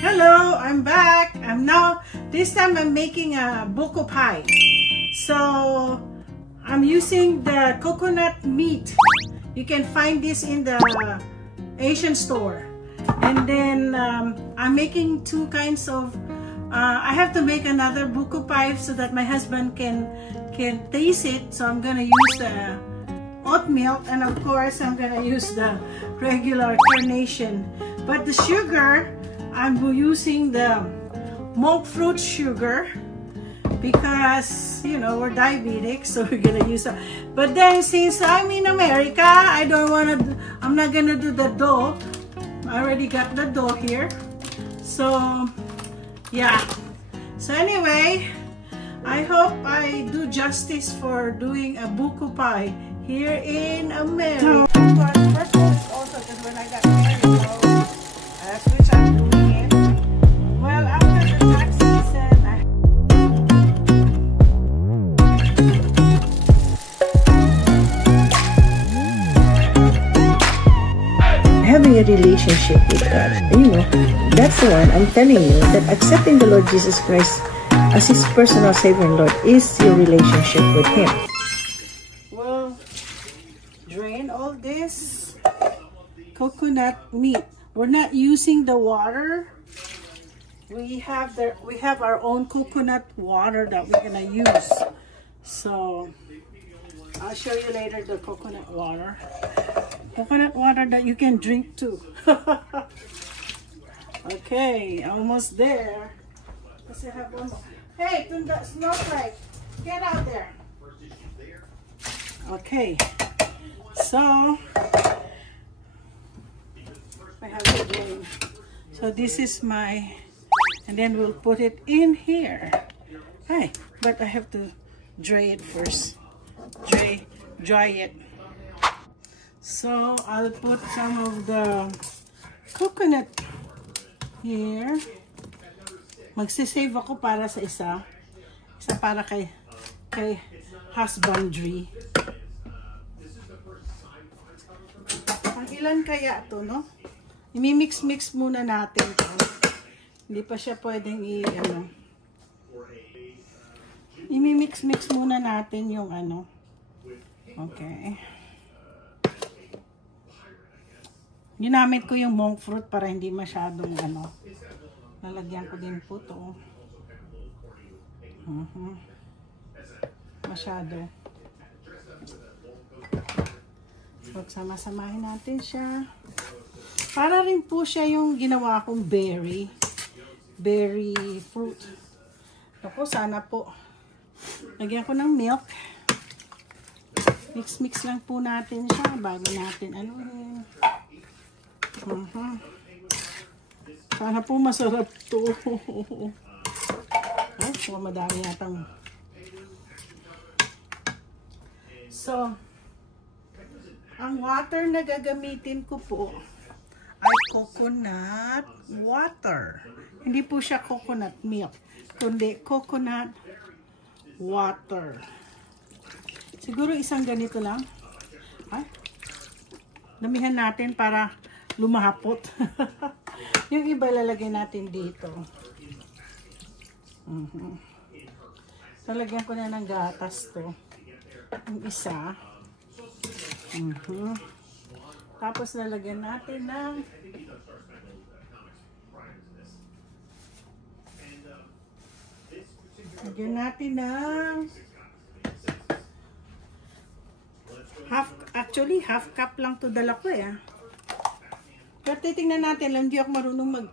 Hello, I'm back. This time I'm making a buko pie. So I'm using the coconut meat. You can find this in the Asian store. And then I'm making two kinds of, I have to make another buko pie so that my husband can taste it. So I'm gonna use the oat milk, and of course I'm gonna use the regular carnation. But the sugar, I'm using the monk fruit sugar because, you know, we're diabetic, so we're gonna use it. But then since I'm in America, I'm not gonna do the dough. I already got the dough here. So yeah. So anyway, I hope I do justice for doing a buko pie here in America. First one is also because when I got married, that's which I'm doing it. Well, after the tax season, having a relationship with God, you know, that's the one I'm telling you, that accepting the Lord Jesus Christ as His personal Savior and Lord is your relationship with Him. well, drain all this coconut meat. We're not using the water. We have our own coconut water that we're gonna use. So I'll show you later the coconut water. Coconut water that you can drink too. Okay, almost there. Let's have one more. Hey, Tunda, Snowflake, get out there. Okay, so I have to drain. So this is my, and then we'll put it in here. Hey, but I have to dry it first. Dry it. So I'll put some of the coconut here. Magsisave ako para sa isa para kay husbandry. Ang ilan kaya to, no? I-mix muna natin to. Hindi pa siya pwedeng i-mix muna natin yung ano. Okay. Ginamit ko yung monk fruit para hindi masyadong ano. Lalagyan ko din po to. Masyado. So, sama-samahin natin siya. Para rin po siya yung ginawa kong berry fruit. Ako, sana po. Lagyan ko ng milk. Mix lang po natin siya bago natin anuhin. Sana po masarap to. Ay, madami yatang. So, ang water na gagamitin ko po ay coconut water. Hindi po siya coconut milk, kundi coconut water. Siguro isang ganito lang. Ay, damihan natin para lumahapot. Yung iba lalagay natin dito. Lalagyan ko na ng gatas to. Yung isa. Tapos lalagyan natin ng half cup lang to dala ko eh. Pero titingnan natin lang, hindi ako marunong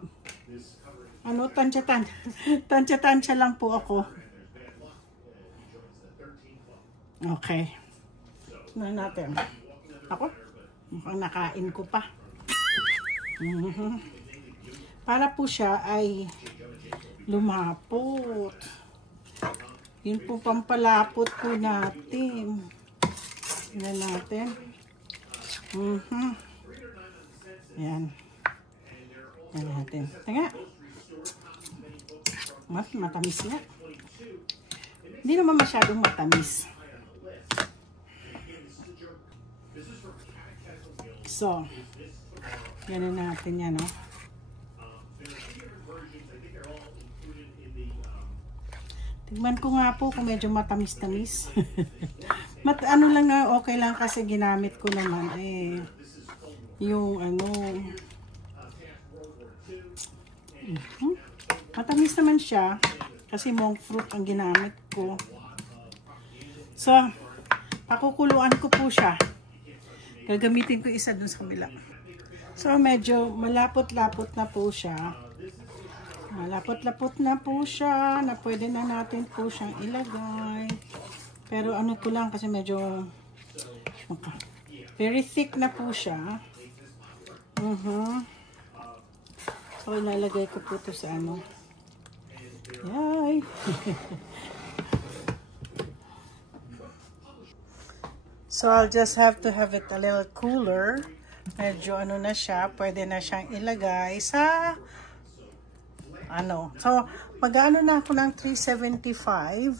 tansya lang po ako. Okay. Tignan natin. Ako? Mukhang nakain ko pa. Para po siya ay lumapot. Yun po pampalapot po natin. Tignan natin. Yan. Yan natin. Tanga. Matamis nga. Hindi naman masyadong matamis. So, ganun natin yan, no? Tignan ko nga po kung medyo matamis-tamis. Ano lang na okay lang kasi ginamit ko naman yung matamis naman siya kasi monk fruit ang ginamit ko. So, pakukuluan ko po siya. Gagamitin ko isa dun sa kabila. So, medyo malapot-lapot na po siya. Malapot-lapot na po siya na pwede na natin po siyang ilagay. Pero ano ko lang kasi medyo very thick na po siya. So, ilalagay ko po ito sa ano. Yay! So, I'll just have to have it a little cooler. Medyo ano na siya, pwede na siyang ilagay sa ano. So, mag-ano na ako ng 375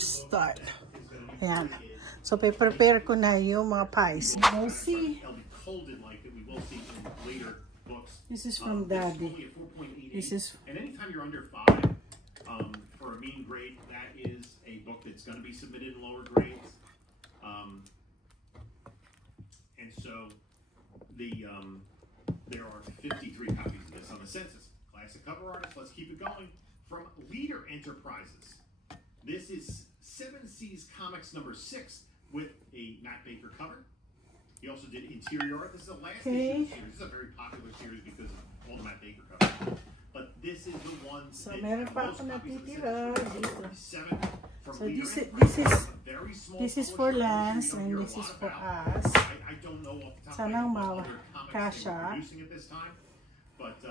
start. Ayan. So, prepare ko na yung mga pies. We'll see. This is from Daddy. This is... And anytime you're under 5, for a mean grade, that is a book that's going to be submitted in lower grades. And so, there are 53 copies of this on the census. Classic cover artist, let's keep it going. From Leader Enterprises. This is 7 Seas Comics number 6 with a Matt Baker cover. He also did interior art. This is the last issue of the series. This is a very popular series because of all the Matt Baker covers. But this is the one so, meron pa ako natitira dito. 7 from So, Leader. This is for Lance and this is for us. I don't know off the top Sana of my head kasha. producing at this time, but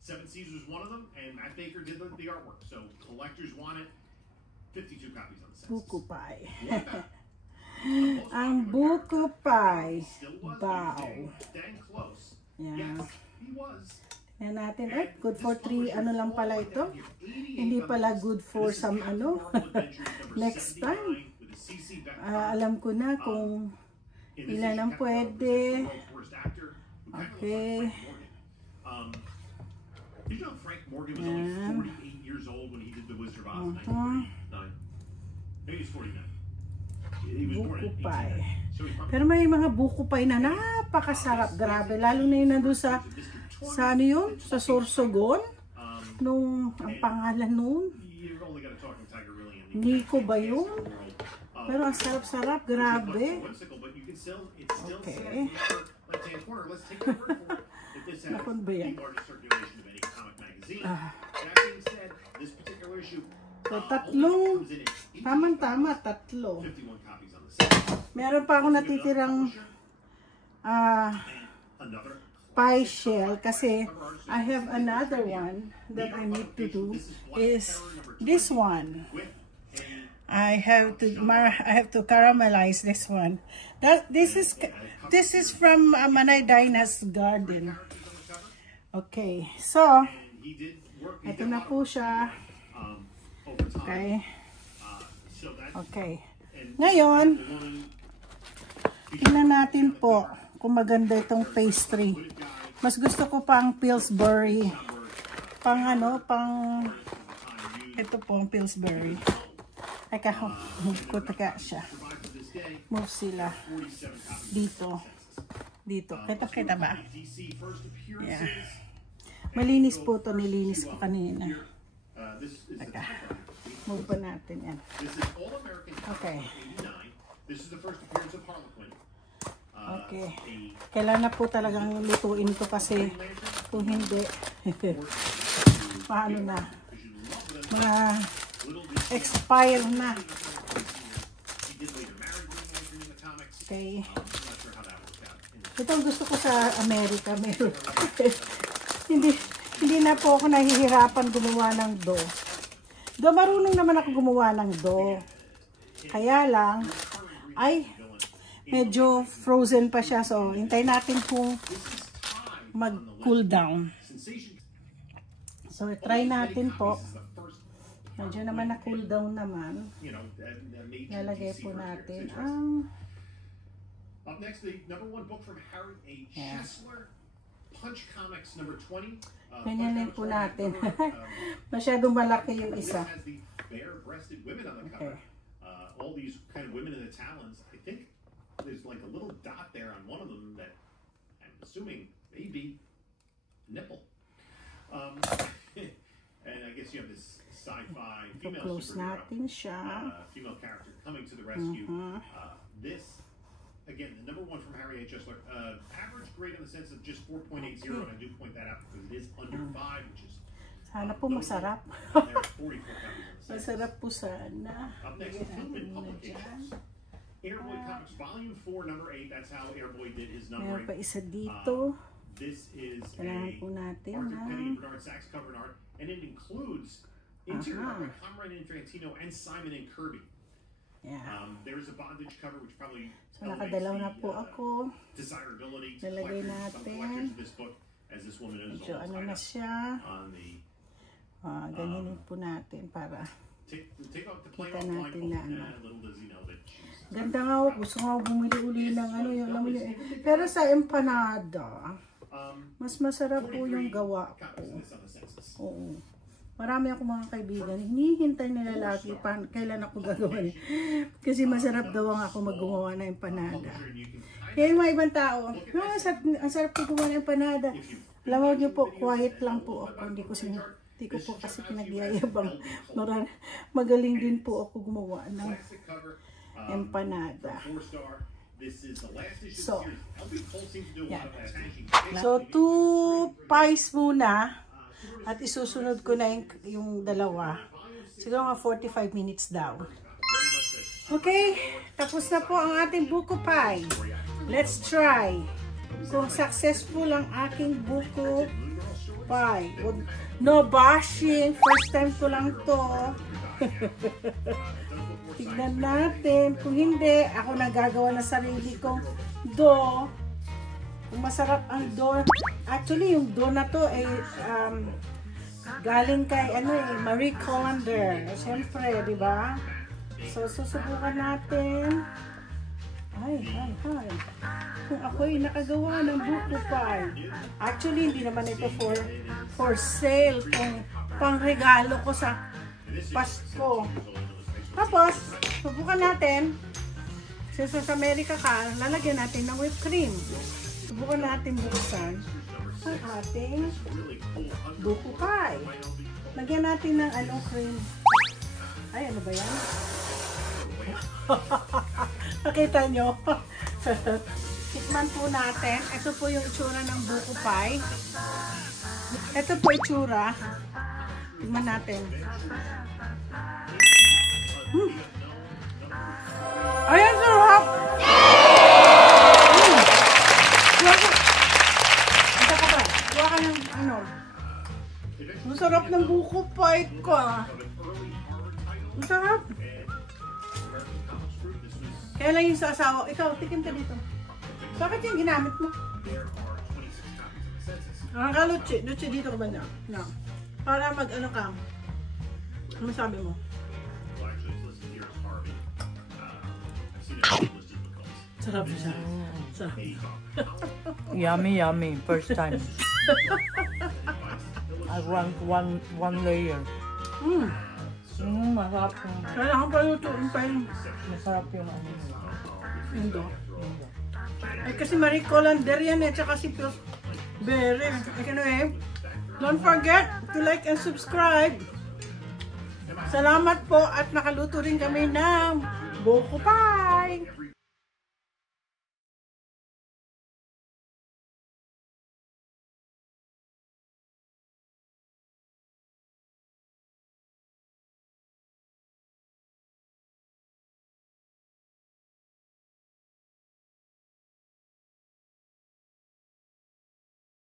7 Seas was one of them, and Matt Baker did the artwork. So collectors want it. 52 copies on the set. Buko pie. Ang buko pie. Wow. Dang close. Yeah. Yes, he was. Yan natin. Good for 3. Ano lang pala ito? Hindi pala good for some ano. Next time. Alam ko na kung ilan ang pwede. Okay. Did you know Frank Morgan was only 48 years old when he did The Wizard of Oz in 1939? Maybe he's 49. He was born in 1890. Pero may mga buko pie na napakasarap. Grabe. Lalo na yun nandun sa ano yun? Sa Sorsogon? Nung, ang pangalan nun? Nico ba yun? Pero ang sarap-sarap. Grabe. Okay. Nakon ba yan? So, tatlong, tamang-tama, tatlo. Meron pa ako natitirang pie shell kasi I have another one that I need to do is this one. I have to caramelize this one. This is from Manay Dinah's garden. Okay, so ito na po siya. Okay. Okay. Ngayon, tingnan natin po kung maganda itong pastry. Mas gusto ko pang Pillsbury. Pang ito po ang Pillsbury. Teka, move ko taga siya. Move sila. Dito. Dito. Kita ba? Yeah. Malinis po ito. Nilinis ko kanina. Teka. Move pa natin yan. Okay. Okay. Kailan na po talagang lutuin ito kasi kung hindi, paano na? Expire na. Okay. Ito ang gusto ko sa Amerika. Meron. hindi na po ako nahihirapan gumawa ng dough. Though marunong naman ako gumawa ng dough. Kaya lang, ay, medyo frozen pa siya. So, hintayin natin kung mag-cool down. So, try natin po. Medyo naman na-cool down naman. Lalagay po natin ang Up next, the #1 book from Harry A. Chesler, Punch Comics number 20. Ganyanin po natin. Masyadong malaki yung isa. This has the bare-breasted women on the cover. All these kind of women in the talons. I think there's like a little dot there on one of them that I'm assuming may be nipple. And I guess you have this sci-fi female superhero, female character coming to the rescue. This, again, the #1 from Harry A. Chesler. Average grade in the sense of just 4.80, and I do point that out because it is under 5, which is sana po masarap. there are 44 copies. Masarap po sana. Up next, Human Publications. Airboy Comics Volume 4, number 8. That's how Airboy did his numbering. Meron pa isa dito. This is Kailangan po natin Arthur na. Penny and Bernard Sachs cover and art, and it includes interior art by Comrade Infantino and Simon and Kirby. Yeah. There is a bondage cover which probably So nakadalaw na po ako. desirability to Lalagay collectors, some natin. collectors of this book, as this woman is Medyo all ano tied na up siya. on the Ganyanin po natin para take off the play kita off natin blindfold. na ano. Little does he know that she's Ganda nga ako. Gusto nga bumili uli ng ano yung alam mo yun. Pero sa empanada, mas masarap po yung gawa ko. Oo. Marami ako mga kaibigan. Hinihintay nila lagi kailan ako gagawa. Kasi masarap daw ang ako maggumawa ng empanada. Kaya yung mga ibang tao, ang sarap ko gumawa ng empanada. Alam niyo po, quiet lang po ako. Hindi ko po kasi pinagyayabang. Magaling din po ako gumawa ng empanada. So, yan. So, 2 pies muna. At isusunod ko na yung dalawa. Siguro mga 45 minutes daw. Okay, tapos na po ang ating buko pie. Let's try. Kung successful ang aking buko pie. No bashing. First time ko lang to. Tignan natin. Kung hindi, ako nagagawa na sarili kong dough. Kung masarap ang dough. Actually, yung dough na to ay galing kay Marie Kondo. Siyempre, di ba? So, susubukan natin. Ay. Kung ako'y nakagawa ng buko pie. Actually, hindi naman ito for sale. Kung pangregalo ko sa Pasko. Tapos, subukan natin. Since sa Amerika ka, lalagyan natin ng whipped cream. Subukan natin buksan ang ating buko pie. Lagyan natin ng cream. Ay, ano ba yan? Nakita nyo? Tikman po natin. Ito po yung itsura ng buko pie. Ito po itsura. Tikman natin. Ayan, sarap! Kuha ka ng ang sarap ng buko pie ko. Ang sarap. Kaya lang yung sa asawa. Ikaw, tikim ka dito. Bakit yung ginamit mo? Nakaka-luchi. Luchi dito ka ba na? No. Para mag-ano ka. Ano sabi mo? Sarap siya. Sarap. Yummy. First time. I want one layer. Masarap yung... Kailangan pa lutuin pa yung... Masarap yung ano. Indo. Ay kasi Marie Kondo yan tsaka si Berry. Don't forget to like and subscribe. Salamat po at nakaluto rin kami ng buko pie.